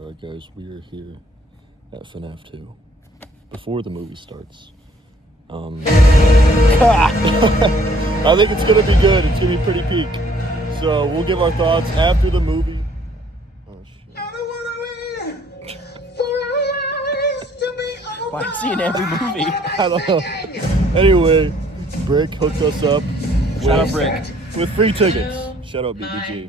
Alright guys, we are here at FNAF 2 before the movie starts. I think it's gonna be good. It's gonna be pretty peak. So we'll give our thoughts after the movie. Oh shit. Why is he in every movie? I don't know. Anyway, Brick hooked us up. Shout out Brick. With free tickets. Shout out BBG.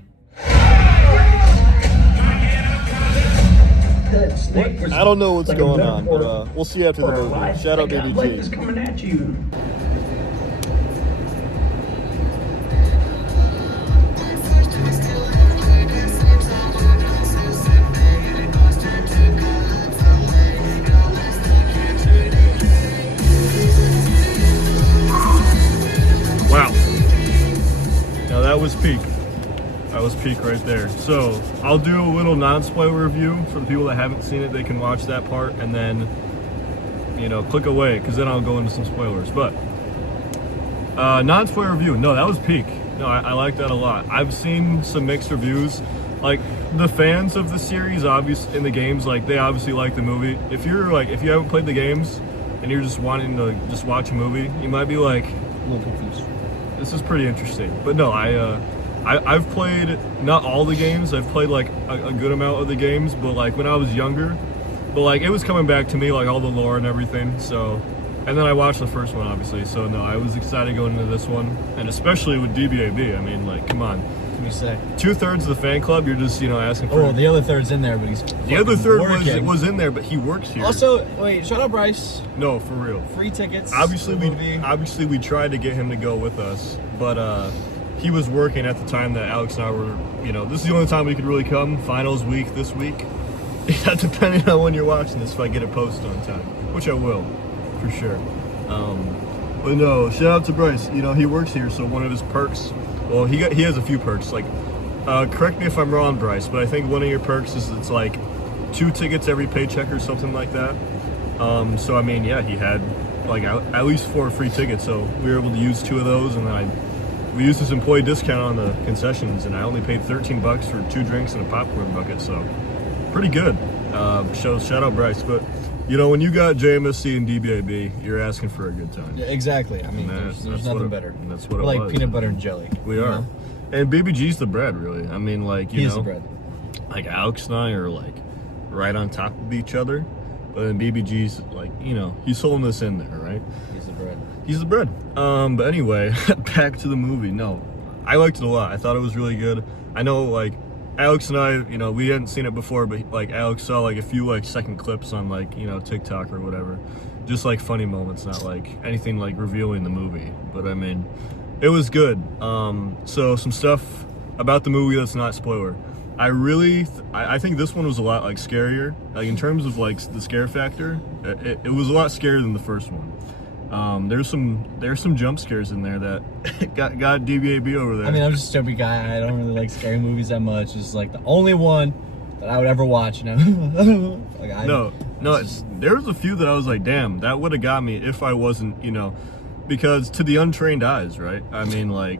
I don't know what's going on, but we'll see after the movie. Shout out BBG. Coming at you. Wow. Now that was peak. That was peak right there. So I'll do a little non-spoiler review for the people that haven't seen it. They can watch that part and then, you know, click away because then I'll go into some spoilers. But non-spoiler review. No, that was peak. No, I like that a lot. I've seen some mixed reviews. Like the fans of the series, obviously in the games, like they obviously like the movie. If you're like, if you haven't played the games and you're just wanting to just watch a movie, you might be like, A little confused. this is pretty interesting. But no, I've played not all the games. I've played like a good amount of the games, but like when I was younger, but like it was coming back to me, like all the lore and everything. So, and then I watched the first one, obviously. So no, I was excited going into this one, and especially with DBAB. I mean, like, come on, What can we say? 2/3 of the fan club. You're just, you know, asking for. Oh, the other third's in there, but he's the other third working. was in there, but he works here. Also, wait, shout out Bryce. No, for real. Free tickets. Obviously, to the movie. we tried to get him to go with us, but he was working at the time that Alex and I were. You know, this is the only time we could really come. Finals week this week. Yeah, depending on when you're watching this, if I get it posted on time, which I will, for sure. But no, shout out to Bryce. You know, he works here, so one of his perks. Well, he has a few perks. Like, correct me if I'm wrong, Bryce, but I think one of your perks is it's like 2 tickets every paycheck or something like that. So I mean, yeah, he had like at least 4 free tickets, so we were able to use 2 of those, and then we used his employee discount on the concessions, and I only paid $13 for 2 drinks and a popcorn bucket, so pretty good. Shout out Bryce, but you know, when you got JMSC and DBAB, you're asking for a good time. Yeah, exactly. I mean, there's nothing better. That's what We're it like was. peanut butter and jelly. We you are. know? And BBG's the bread, really. I mean, like, you He know, is the bread. like Alex and I are like right on top of each other, but then BBG's like, you know, he's holding us in there, right? He's the bread. He's the bread. But anyway, back to the movie. No, I liked it a lot. I thought it was really good. I know, like, Alex and I, you know, we hadn't seen it before, but like Alex saw like a few like second clips on like, you know, TikTok or whatever, just like funny moments, not like anything like revealing the movie. But I mean, it was good. So some stuff about the movie that's not spoiler. I think this one was a lot like scarier, like in terms of like the scare factor. It was a lot scarier than the first one. There's some jump scares in there that got DBAB over there. I mean, I'm just a stupid guy. I don't really like scary movies that much. It's like the only one that I would ever watch. And like, there was a few that I was like, damn, that would have got me if I wasn't, you know, because to the untrained eyes, right? I mean, like,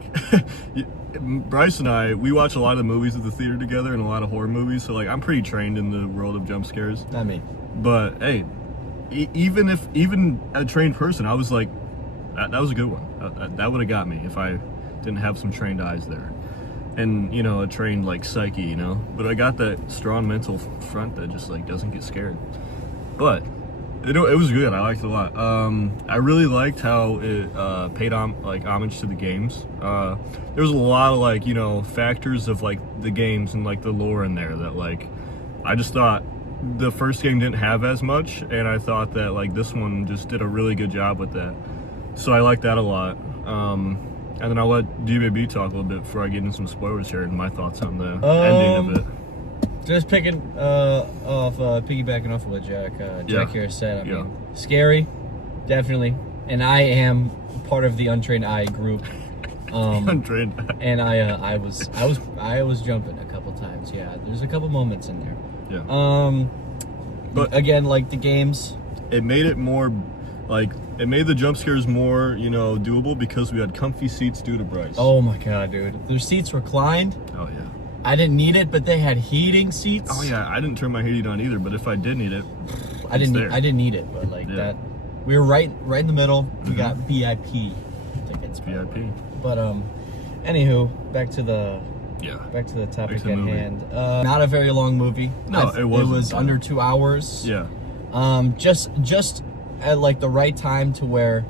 Bryce and I, we watch a lot of the movies at the theater together and a lot of horror movies, so like I'm pretty trained in the world of jump scares. not me. But hey, even a trained person, I was like, that was a good one. That would have got me if I didn't have some trained eyes there, and you know, a trained like psyche, you know. But I got that strong mental front that just like doesn't get scared. But it was good. I liked it a lot. I really liked how it paid homage to the games. There was a lot of like, you know, factors of like the games and like the lore in there that like I just thought the first game didn't have as much, and I thought that like this one just did a really good job with that. So I like that a lot. And then I'll let DBAB talk a little bit before I get into some spoilers here and my thoughts on the ending of it. Just piggybacking off of what Jack here said. I mean, scary, definitely. And I am part of the untrained eye group. Untrained eye. And I was jumping a couple times. Yeah, there's a couple moments in there. Yeah. But again, like the games, it made it more like it made the jump scares more, you know, doable because we had comfy seats due to Bryce. oh my god, dude, their seats reclined. Oh yeah. I didn't need it, but they had heating seats. Oh yeah, I didn't turn my heating on either, but if I did need it, I didn't need it, but like that, we were right in the middle. We got VIP tickets. VIP. But anywho, back to the topic at hand. Not a very long movie. No, it wasn't. It was under 2 hours. Yeah. Just at like the right time to where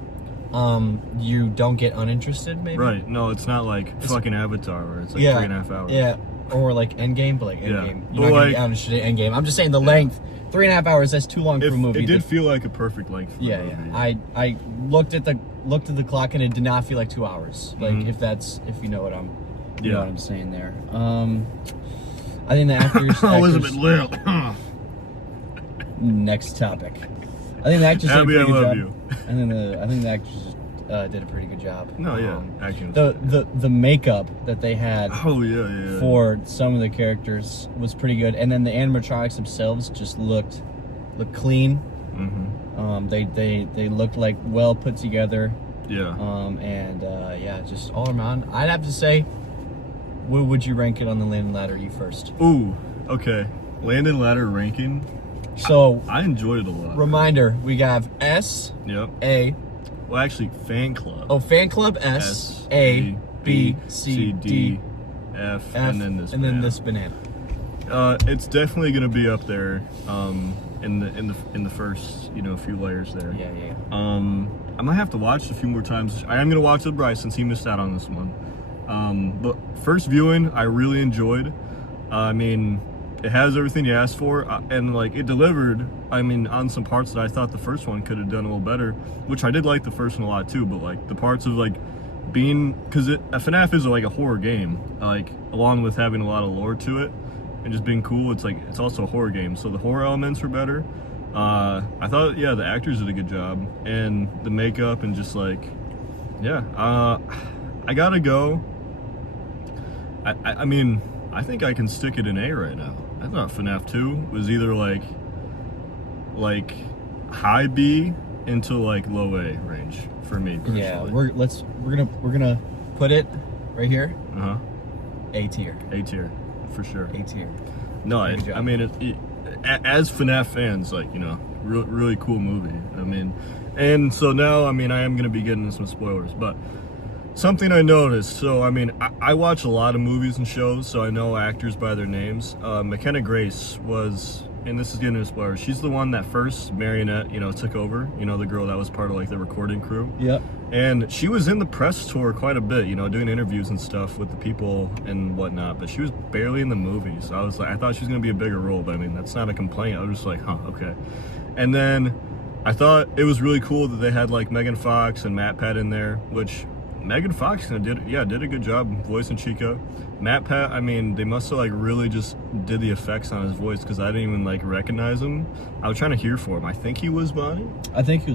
you don't get uninterested, maybe. Right. No, it's not like fucking Avatar where it's like 3.5 hours. Yeah. Or like Endgame, but like Endgame. Well, You're not gonna get interested in Endgame. I'm just saying the length. 3.5 hours. That's too long for a movie. It did feel like a perfect length. For a movie. I looked at the clock and it did not feel like 2 hours. Like if you know what I'm saying there. I think the actors. Elizabeth Little. Next topic. I think the actors did a Abby, pretty good I love job. you. I think the actors did a pretty good job. No, yeah, acting. The makeup that they had. Oh yeah. For some of the characters was pretty good, and then the animatronics themselves just looked clean. Mm-hmm. They looked like well put together. Yeah. Just all around. I'd have to say, where would you rank it on the Landon ladder? You first. Ooh, okay. Landon ladder ranking. So I enjoyed it a lot. Reminder: we have S. Yep. A. Well, actually, fan club. Oh, fan club S. A. B. C. D. F. And then this. And then this banana. It's definitely gonna be up there. In the first few layers there. Yeah. I might have to watch it a few more times. I am gonna watch it with Bryce since he missed out on this one. But first viewing, I really enjoyed. I mean, it has everything you asked for, and like it delivered. I mean, on some parts that I thought the first one could have done a little better, which I did like the first one a lot too. But like the parts of like being, because FNAF is like a horror game, like along with having a lot of lore to it and just being cool. It's also a horror game, so the horror elements were better. I thought, the actors did a good job, and the makeup, and just like, I gotta go. I mean, I think I can stick it in A right now. I thought FNAF 2 was either like high B into like low A range for me personally. Yeah, we're gonna put it right here. A tier. A tier, for sure. A tier. No, I mean, as FNAF fans, like, really cool movie. I mean, and so now, I mean, I am going to be getting into some spoilers, but something I noticed, so, I mean, I watch a lot of movies and shows, so I know actors by their names. McKenna Grace was, and this is getting into spoilers, she's the one that first Marionette, took over, the girl that was part of, like, the recording crew. Yep. And she was in the press tour quite a bit, doing interviews and stuff with the people and whatnot, but she was barely in the movie. So I thought she was going to be a bigger role, but I mean, that's not a complaint. I was just like, okay. And then I thought it was really cool that they had like Megan Fox and Matt Pat in there, which Megan Fox did a good job voicing Chica. Matt Pat, I mean, they must have like really just did the effects on his voice, because I didn't even like recognize him. I was trying to hear for him. I think he was Bonnie. I think he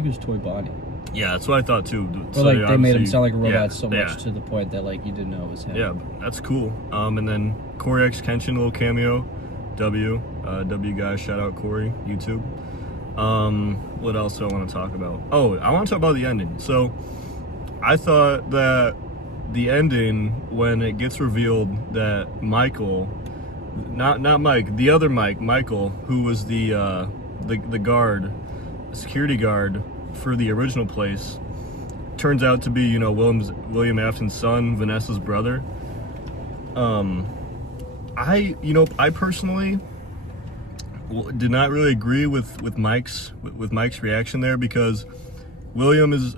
was Toy Bonnie. Yeah, that's what I thought too. But so like they made him sound like a robot so much to the point that like you didn't know it was him. Yeah, that's cool. And then Corey X Kenshin, little cameo. W guys, shout out Corey, YouTube. What else do I want to talk about? Oh, I want to talk about the ending. So I thought that the ending, when it gets revealed that Michael, not Mike, the other Michael, who was the guard, security guard for the original place, turns out to be William Afton's son, Vanessa's brother. I personally did not really agree with Mike's reaction there, because William's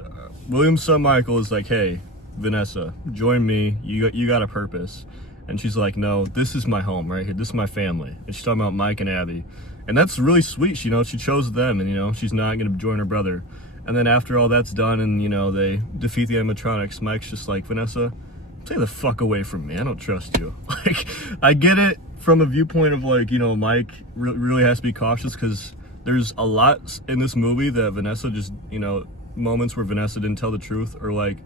son Michael is like, hey, Vanessa, join me, you got a purpose. And she's like, no, this is my home right here, this is my family. And she's talking about Mike and Abby, and that's really sweet. She chose them, and she's not gonna join her brother. And then after all that's done, and they defeat the animatronics, Mike's just like, Vanessa, stay the fuck away from me, I don't trust you. Like, I get it from a viewpoint of like, Mike really has to be cautious, because there's a lot in this movie that Vanessa just, moments where Vanessa didn't tell the truth, or like,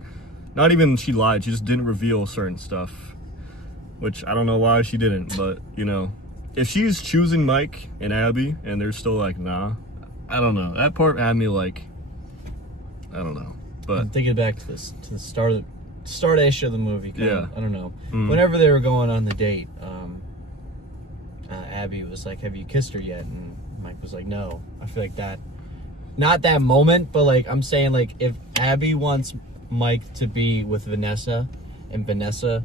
not even she lied, she just didn't reveal certain stuff, which I don't know why she didn't. But if she's choosing Mike and Abby and they're still like, nah, I don't know, that part had me like, I don't know. But I'm thinking back to the start of start-ish of the movie. Yeah. I don't know. Whenever they were going on the date, Abby was like, "Have you kissed her yet?" And Mike was like, "No." I feel like that, not that moment, but like I'm saying, like if Abby wants Mike to be with Vanessa, and Vanessa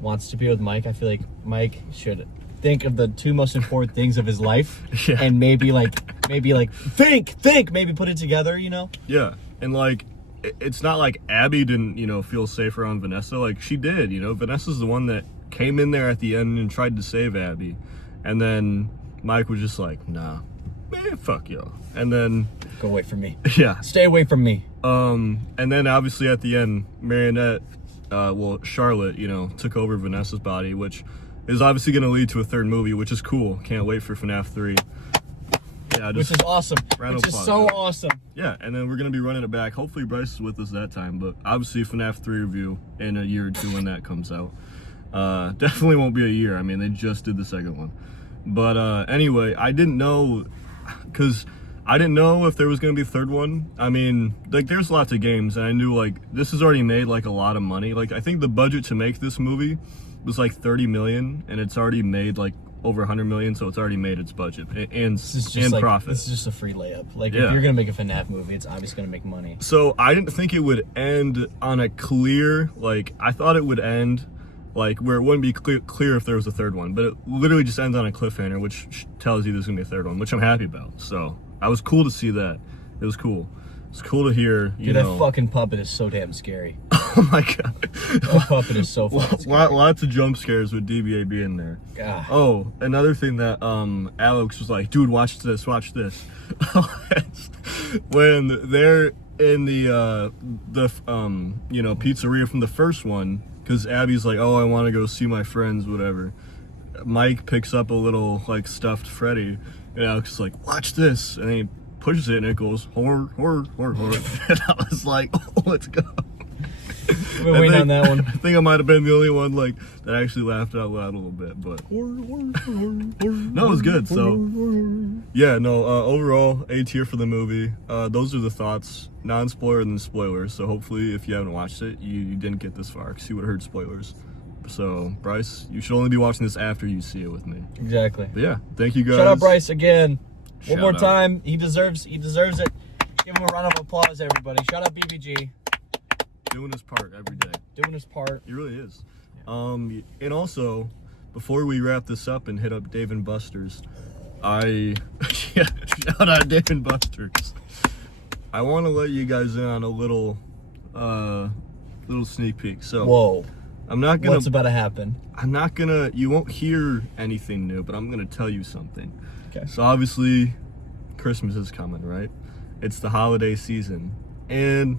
wants to be with Mike, I feel like Mike should think of the two most important things of his life, and maybe think, maybe put it together, you know? Yeah, and like it's not like Abby didn't, you know, feel safer on Vanessa. Like she did, you know. Vanessa's the one that came in there at the end and tried to save Abby, and then Mike was just like, "Nah, man, fuck y'all," and then go away from me. Yeah, stay away from me. And then obviously at the end, Marionette, Charlotte, you know, took over Vanessa's body, which is obviously going to lead to a third movie, which is cool. Can't wait for FNAF 3. Yeah, which is awesome. Which is so awesome. Yeah, and then we're going to be running it back. Hopefully Bryce is with us that time, but obviously FNAF 3 review in a year or two when that comes out. Definitely won't be a year. I mean, they just did the second one. But anyway, I didn't know, because I didn't know if there was going to be a third one. I mean, like, there's lots of games, and I knew, like, this has already made, like, a lot of money. Like, I think the budget to make this movie was, like, 30 million, and it's already made, like, over 100 million, so it's already made its budget and like, profit. It's just a free layup. Like, if you're going to make a FNAF movie, it's obviously going to make money. So, I didn't think it would end on a clear, like, I thought it would end, like, where it wouldn't be clear if there was a third one, but it literally just ends on a cliffhanger, which tells you there's going to be a third one, which I'm happy about, so I was cool to see that. It was cool. It's cool to hear, you know. That fucking puppet is so damn scary. Oh my god. That puppet is so fucking scary. Lots of jump scares with DBAB in there. God. Oh, another thing that Alex was like, "Dude, watch this, watch this." When they're in the you know, pizzeria from the first one, because Abby's like, "Oh, I want to go see my friends," whatever. Mike picks up a little, like, stuffed Freddy, and Alex is like, "Watch this," and he pushes it and it goes horror, horror, horror, horror. And I was like, "Oh, let's go." I've been waiting on that one. I think I might have been the only one, like, that actually laughed out loud a little bit, but no, it was good. So yeah, no, overall A tier for the movie. Those are the thoughts, non-spoiler and then spoilers. So hopefully if you haven't watched it, you didn't get this far, because you would have heard spoilers. So Bryce, you should only be watching this after you see it with me. Exactly. But yeah, thank you guys. Shout out Bryce again. One Shout more out. time. He deserves it. Give him a round of applause, everybody. Shout out BBG. Doing his part every day. Doing his part. He really is. And also, before we wrap this up and hit up Dave and Buster's, shout out Dave and Buster's. I want to let you guys in on a little sneak peek. So whoa. I'm not gonna. What's about to happen? I'm not gonna. You won't hear anything new, but I'm gonna tell you something. Okay. So obviously, Christmas is coming, right? It's the holiday season, and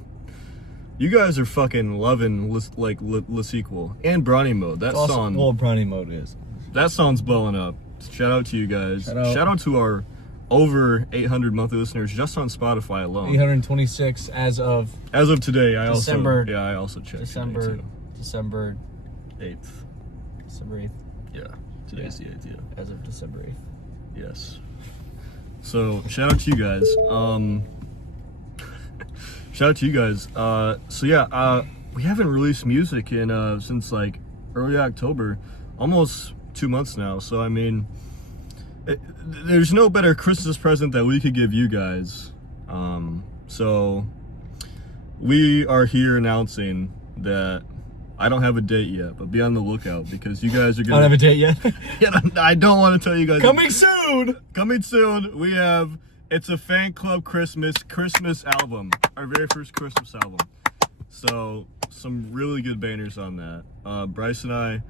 you guys are fucking loving Le Sequel and Brawny Mode. That song. Well, Brawny Mode is. That song's blowing up. Shout out to you guys. Shout out to our over 800 monthly listeners just on Spotify alone. 826 as of today. I December, also checked. December 8th. December 8th. Yeah. Today's the 8th, yeah. As of December 8th. Yes. So shout out to you guys. Shout out to you guys. So yeah, we haven't released music in since like early October, almost 2 months now. So I mean, there's no better Christmas present that we could give you guys. So we are here announcing that I don't have a date yet, but be on the lookout, because you guys are gonna. I don't have a date yet. Yeah, I don't want to tell you guys. Coming soon. Coming soon. We have. It's a fan club Christmas album. Our very first Christmas album. So some really good bangers on that. Bryce and I.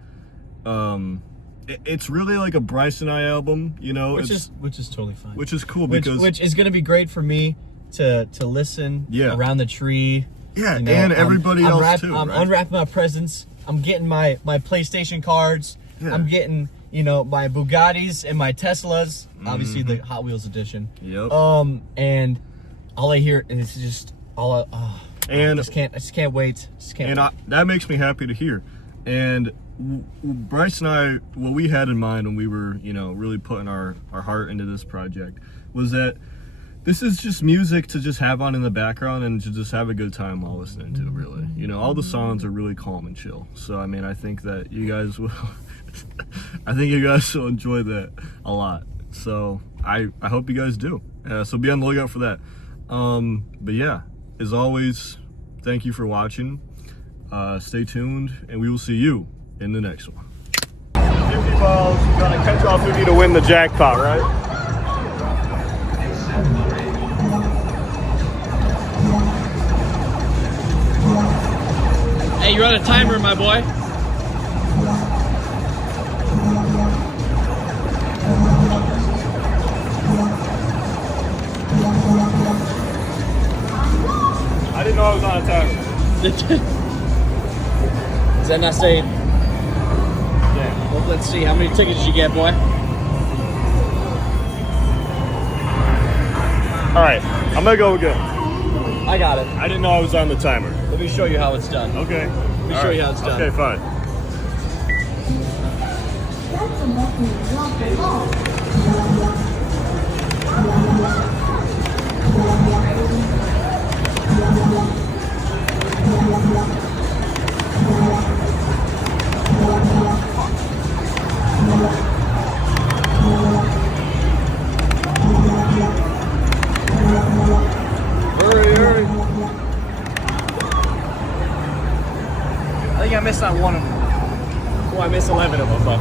It's really like a Bryce and I album, you know. Which is totally fine. Which is cool because which is gonna be great for me to listen. Yeah. Around the tree. Yeah, you know, and everybody else too. I'm unwrapping my presents. I'm getting my PlayStation cards. Yeah. I'm getting, you know, my Bugattis and my Teslas. Obviously the Hot Wheels edition. Yep. And all I hear is just and I just can't wait. That makes me happy to hear. And Bryce and I, what we had in mind when we were, you know, really putting our heart into this project was that this is just music to just have on in the background and to just have a good time while listening to, really. You know, all the songs are really calm and chill. So, I mean, I think that you guys will, I think you guys will enjoy that a lot. So, I hope you guys do. So be on the lookout for that. But yeah, as always, thank you for watching. Stay tuned, and we will see you in the next one. 50 balls, gonna catch off 50 to win the jackpot, right? Hey, you're on a timer, my boy. I didn't know I was on a timer. Does that not say? Yeah. Well, let's see. How many tickets did you get, boy? All right, I'm gonna go again. I got it. I didn't know I was on the timer. Let me show you how it's done. Okay. Let me show you how it's done. Okay, fine. Hurry. I think I missed on one of them. Well, I missed 11 of them, but